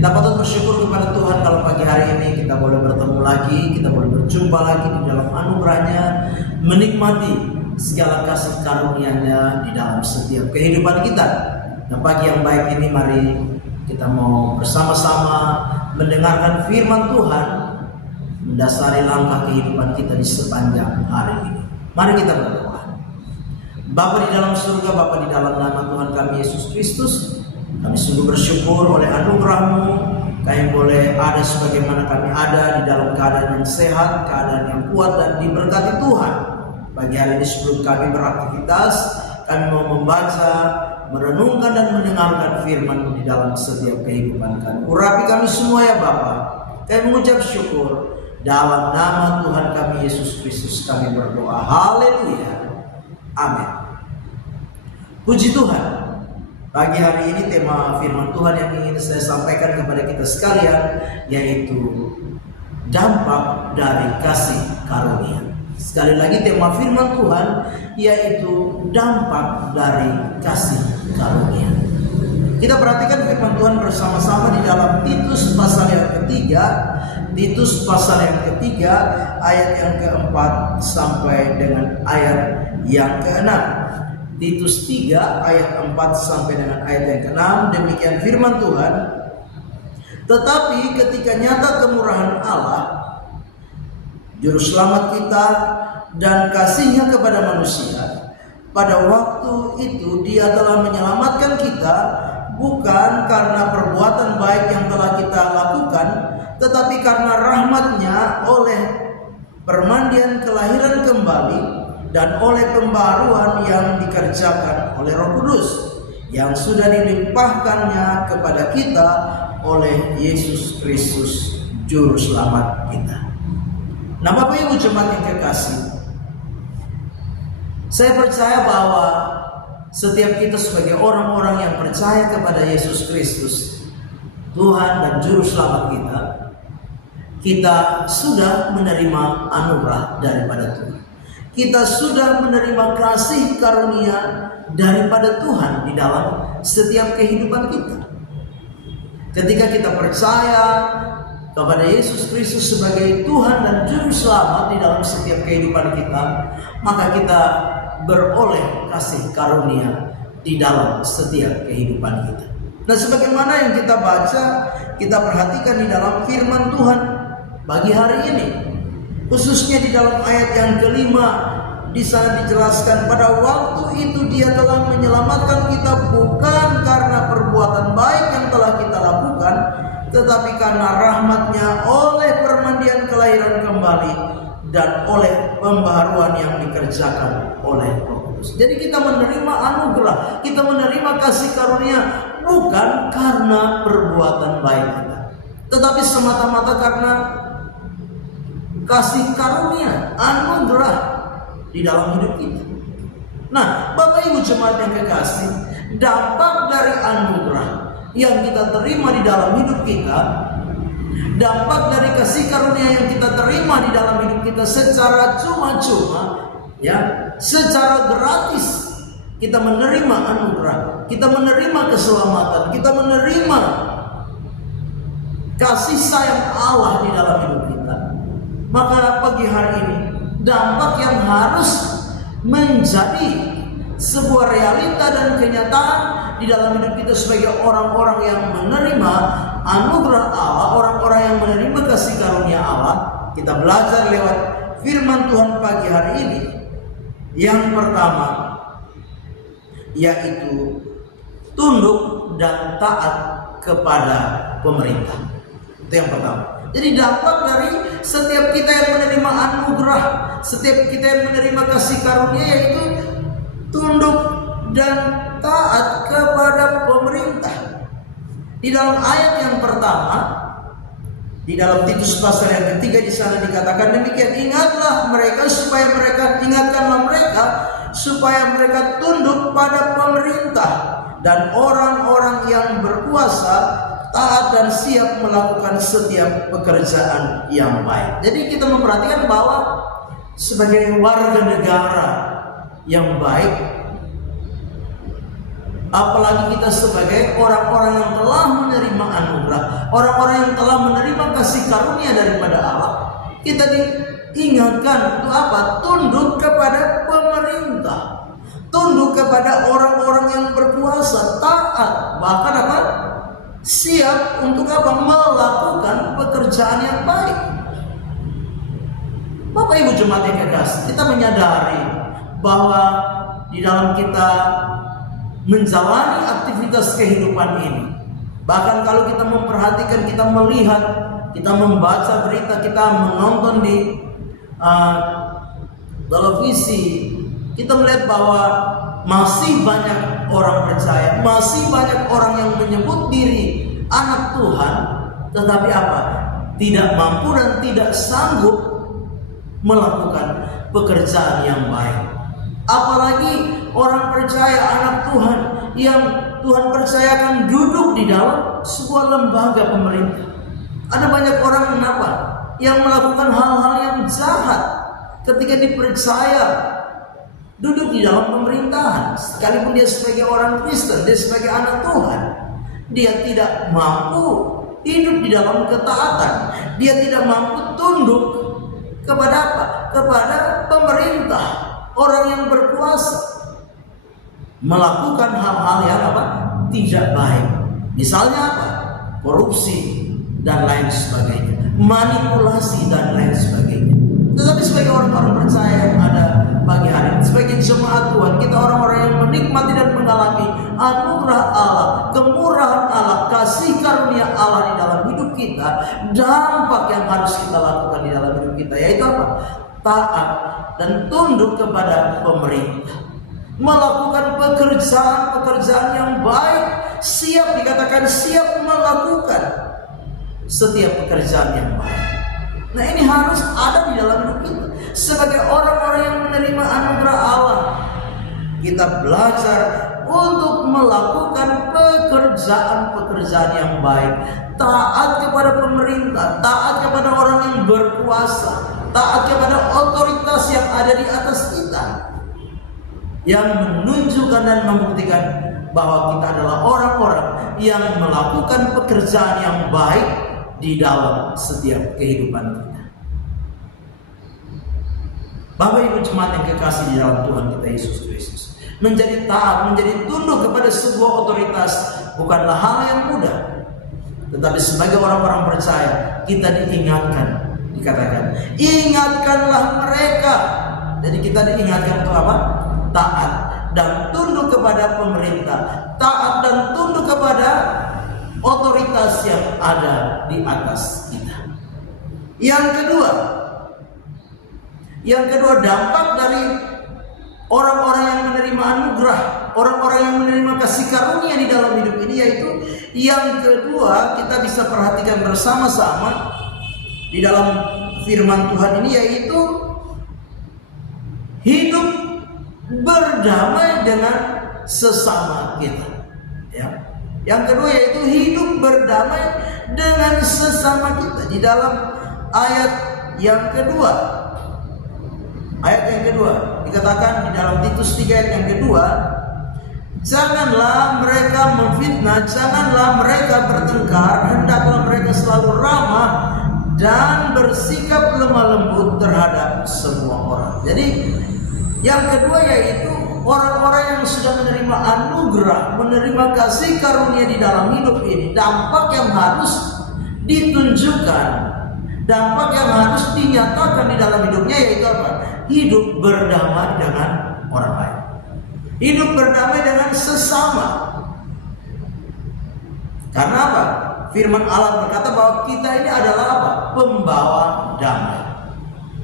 Kita patut bersyukur kepada Tuhan kalau pagi hari ini kita boleh bertemu lagi, kita boleh berjumpa lagi di dalam anugerah-Nya, menikmati segala kasih karunia-Nya di dalam setiap kehidupan kita. Nah, pagi yang baik ini mari kita mau bersama-sama mendengarkan firman Tuhan, mendasari langkah kehidupan kita di sepanjang hari ini. Mari kita berdoa. Bapa di dalam surga, Bapa di dalam nama Tuhan kami Yesus Kristus, kami sungguh bersyukur oleh anugerah-Mu, kami boleh ada sebagaimana kami ada di dalam keadaan yang sehat, keadaan yang kuat dan diberkati Tuhan. Pagi hari ini sebelum kami beraktivitas, kami mau membaca, merenungkan dan mendengarkan firman di dalam setiap kehidupan kami. Urapi kami semua ya Bapa. Kami mengucap syukur dalam nama Tuhan kami Yesus Kristus kami berdoa. Haleluya. Amin. Puji Tuhan. Pagi hari ini tema firman Tuhan yang ingin saya sampaikan kepada kita sekalian yaitu dampak dari kasih karunia. Sekali lagi tema firman Tuhan yaitu dampak dari kasih karunia. Kita perhatikan firman Tuhan bersama-sama di dalam Titus pasal yang ketiga. Titus pasal yang ketiga ayat yang keempat sampai dengan ayat yang keenam. Titus 3 ayat 4 sampai dengan ayat yang ke-6. Demikian firman Tuhan. Tetapi ketika nyata kemurahan Allah, juru selamat kita dan kasih-Nya kepada manusia, pada waktu itu Dia telah menyelamatkan kita bukan karena perbuatan baik yang telah kita lakukan, tetapi karena rahmat-Nya oleh permandian kelahiran kembali dan oleh pembaruan yang dikerjakan oleh Roh Kudus yang sudah dilimpahkannya kepada kita oleh Yesus Kristus juru selamat kita. Nah, Bapak Ibu jemaat yang kekasih, saya percaya bahwa setiap kita sebagai orang-orang yang percaya kepada Yesus Kristus Tuhan dan juru selamat kita sudah menerima anugerah daripada Tuhan. Kita sudah menerima kasih karunia daripada Tuhan di dalam setiap kehidupan kita. Ketika kita percaya kepada Yesus Kristus sebagai Tuhan dan Juru Selamat di dalam setiap kehidupan kita, maka kita beroleh kasih karunia di dalam setiap kehidupan kita. Nah, sebagaimana yang kita baca, kita perhatikan di dalam firman Tuhan pagi hari ini. Khususnya di dalam ayat yang kelima, di sana dijelaskan pada waktu itu Dia telah menyelamatkan kita bukan karena perbuatan baik yang telah kita lakukan, tetapi karena rahmat-Nya oleh permandian kelahiran kembali dan oleh pembaharuan yang dikerjakan oleh Roh Kudus. Jadi kita menerima anugerah, kita menerima kasih karunia bukan karena perbuatan baik kita, tetapi semata-mata karena kasih karunia, anugerah di dalam hidup kita. Nah, Bapak Ibu jemaat yang kekasih, dampak dari anugerah yang kita terima di dalam hidup kita, dampak dari kasih karunia yang kita terima di dalam hidup kita secara cuma-cuma, ya, secara gratis, kita menerima anugerah, kita menerima keselamatan, kita menerima kasih sayang Allah di dalam hidup kita. Maka pagi hari ini dampak yang harus menjadi sebuah realita dan kenyataan di dalam hidup kita sebagai orang-orang yang menerima anugerah Allah, orang-orang yang menerima kasih karunia Allah. Kita belajar lewat firman Tuhan pagi hari ini. Yang pertama yaitu tunduk dan taat kepada pemerintah. Itu yang pertama. Jadi dampak dari setiap kita yang menerima anugerah, setiap kita yang menerima kasih karunia yaitu tunduk dan taat kepada pemerintah. Di dalam ayat yang pertama, di dalam Titus pasal yang ketiga di sana dikatakan demikian, ingatkanlah mereka supaya mereka tunduk pada pemerintah dan orang-orang yang berkuasa, taat dan siap melakukan setiap pekerjaan yang baik. Jadi kita memperhatikan bahwa sebagai warga negara yang baik, Apalagi kita sebagai orang-orang yang telah menerima anugerah, orang-orang yang telah menerima kasih karunia daripada Allah, kita diingatkan untuk apa? Tunduk kepada pemerintah, tunduk kepada orang-orang yang berkuasa, taat, bahkan apa? Siap untuk apa? Melakukan pekerjaan yang baik. Bapak Ibu jemaat yang kekasih, kita menyadari bahwa di dalam kita menjalani aktivitas kehidupan ini, bahkan kalau kita memperhatikan, kita melihat, kita membaca berita, kita menonton di televisi, kita melihat bahwa masih banyak orang percaya, masih banyak orang yang menyebut diri anak Tuhan, tetapi apa? Tidak mampu dan tidak sanggup melakukan pekerjaan yang baik. Apalagi orang percaya, anak Tuhan yang Tuhan percayakan duduk di dalam sebuah lembaga pemerintah. Ada banyak orang yang melakukan hal-hal yang jahat ketika dipercaya duduk di dalam pemerintahan. Sekalipun dia sebagai orang Kristen, dia sebagai anak Tuhan, dia tidak mampu hidup di dalam ketaatan. Dia tidak mampu tunduk kepada apa? Kepada pemerintah, orang yang berkuasa, melakukan hal-hal yang apa? Tidak baik. Misalnya apa? Korupsi dan lain sebagainya, manipulasi dan lain sebagainya. Tetapi sebagai orang-orang percaya yang ada pagi hari ini, sebagai jemaat Tuhan, kita orang-orang yang menikmati dan mengalami anugerah Allah, kemurahan Allah, kasih karunia Allah di dalam hidup kita, dampak yang harus kita lakukan di dalam hidup kita yaitu apa? Taat dan tunduk kepada pemerintah, melakukan pekerjaan-pekerjaan yang baik, siap, dikatakan siap melakukan setiap pekerjaan yang baik. Nah, ini harus ada di dalam hidup kita sebagai orang-orang yang menerima anugerah Allah. Kita belajar untuk melakukan pekerjaan-pekerjaan yang baik, taat kepada pemerintah, taat kepada orang yang berkuasa, taat kepada otoritas yang ada di atas kita, yang menunjukkan dan membuktikan bahwa kita adalah orang-orang yang melakukan pekerjaan yang baik di dalam setiap kehidupan kita. Bapak Ibu jemaat yang kekasih di dalam Tuhan kita Yesus Kristus, menjadi taat, menjadi tunduk kepada sebuah otoritas bukanlah hal yang mudah. Tetapi sebagai orang-orang percaya, kita diingatkan, dikatakan, ingatkanlah mereka. Jadi kita diingatkan untuk apa? Taat dan tunduk kepada pemerintah, taat dan tunduk kepada otoritas yang ada di atas kita. Yang kedua dampak dari orang-orang yang menerima anugerah, orang-orang yang menerima kasih karunia di dalam hidup ini, yaitu yang kedua kita bisa perhatikan bersama-sama di dalam firman Tuhan ini, yaitu hidup berdamai dengan sesama kita. Ya. Yang kedua yaitu hidup berdamai dengan sesama kita. Di dalam ayat yang kedua dikatakan di dalam Titus 3 ayat yang kedua, janganlah mereka memfitnah, janganlah mereka bertengkar, hendaklah mereka selalu ramah dan bersikap lemah lembut terhadap semua orang. Jadi yang kedua yaitu orang-orang yang sudah menerima anugerah, menerima kasih karunia di dalam hidup ini, dampak yang harus ditunjukkan, dampak yang harus dinyatakan di dalam hidupnya yaitu apa? Hidup berdamai dengan orang lain, hidup berdamai dengan sesama. Karena apa? Firman Allah berkata bahwa kita ini adalah apa? Pembawa damai,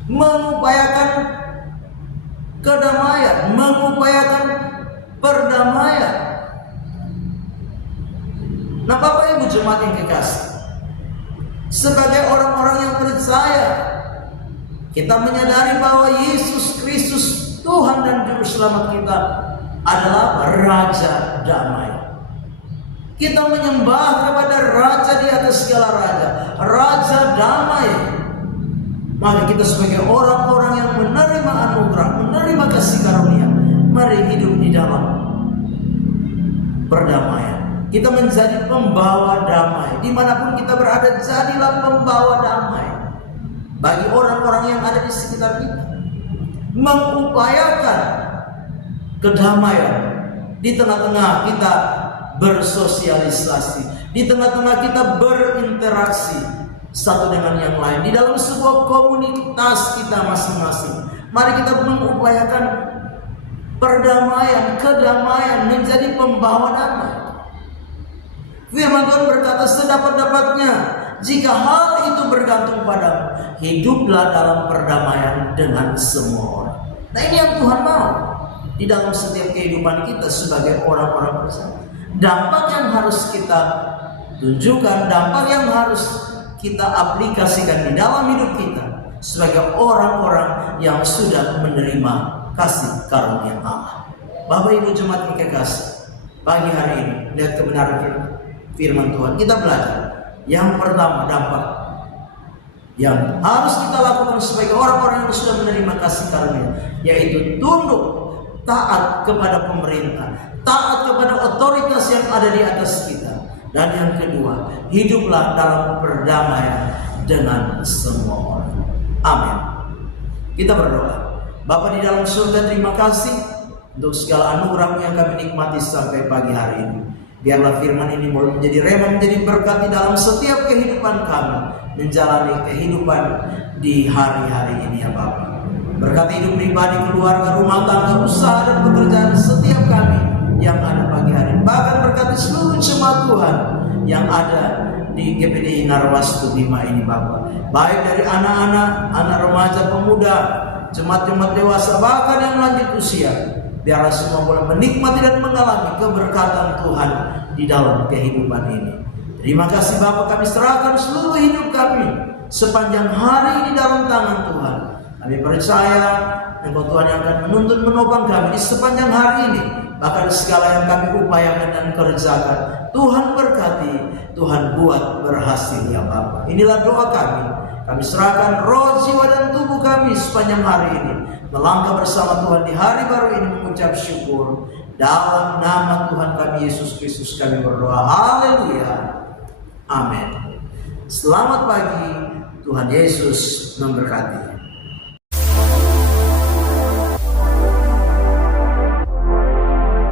mengupayakan kedamaian, mengupayakan perdamaian. Nah, Bapak Ibu jemaat yang kekasih, sebagai orang-orang yang percaya, kita menyadari bahwa Yesus Kristus, Tuhan dan Juru Selamat kita, adalah Raja Damai. Kita menyembah kepada Raja di atas segala raja, Raja Damai. Maka kita sebagai orang-orang yang menerima anugerah, menerima kasih karunia, mari hidup di dalam perdamaian. Kita menjadi pembawa damai. Dimanapun kita berada, jadilah pembawa damai bagi orang-orang yang ada di sekitar kita. Mengupayakan kedamaian di tengah-tengah kita bersosialisasi, di tengah-tengah kita berinteraksi satu dengan yang lain, di dalam sebuah komunitas kita masing-masing. Mari kita mengupayakan perdamaian, kedamaian, menjadi pembawa damai. Firman Tuhan berkata, sedapat-dapatnya jika hal itu bergantung padamu, hiduplah dalam perdamaian dengan semua orang. Nah, ini yang Tuhan mau di dalam setiap kehidupan kita sebagai orang-orang bersama. Dampak yang harus kita tunjukkan, dampak yang harus kita aplikasikan di dalam hidup kita sebagai orang-orang yang sudah menerima kasih karunia Allah. Bapak Ibu jemaat yang kekasih, pagi hari ini lihat kebenaran firman Tuhan, kita belajar. Yang pertama, dampak yang harus kita lakukan sebagai orang-orang yang sudah menerima kasih karunia, yaitu tunduk, taat kepada pemerintah, taat kepada otoritas yang ada di atas kita. Dan yang kedua, hiduplah dalam perdamaian dengan semua orang. Amin. Kita berdoa. Bapa di dalam surga, terima kasih untuk segala anugerah yang kami nikmati sampai pagi hari ini. Biarlah firman ini boleh menjadi rema, menjadi berkat di dalam setiap kehidupan kami, menjalani kehidupan di hari-hari ini ya Bapa. Berkati hidup pribadi, keluarga, rumah tangga, usaha dan pekerjaan setiap kami yang ada pagi hari ini. Bahkan berkati seluruh jemaat Tuhan yang ada di GPDI Narwastu Bima ini Bapa. Baik dari anak-anak, anak remaja, pemuda, jemaat-jemaat dewasa, bahkan yang lanjut usia. Biarlah semua boleh menikmati dan mengalami keberkatan Tuhan di dalam kehidupan ini. Terima kasih Bapa, kami serahkan seluruh hidup kami sepanjang hari di dalam tangan Tuhan. Kami percaya Engkau Tuhan yang akan menuntun menopang kami di sepanjang hari ini. Bahkan segala yang kami upayakan dan kerjakan, Tuhan berkati, Tuhan buat berhasil ya Bapa. Inilah doa kami. Kami serahkan roh, jiwa dan tubuh kami sepanjang hari ini, melangkah bersama Tuhan di hari baru ini, mengucap syukur. Dalam nama Tuhan kami Yesus Kristus kami berdoa. Haleluya. Amin. Selamat pagi. Tuhan Yesus memberkati.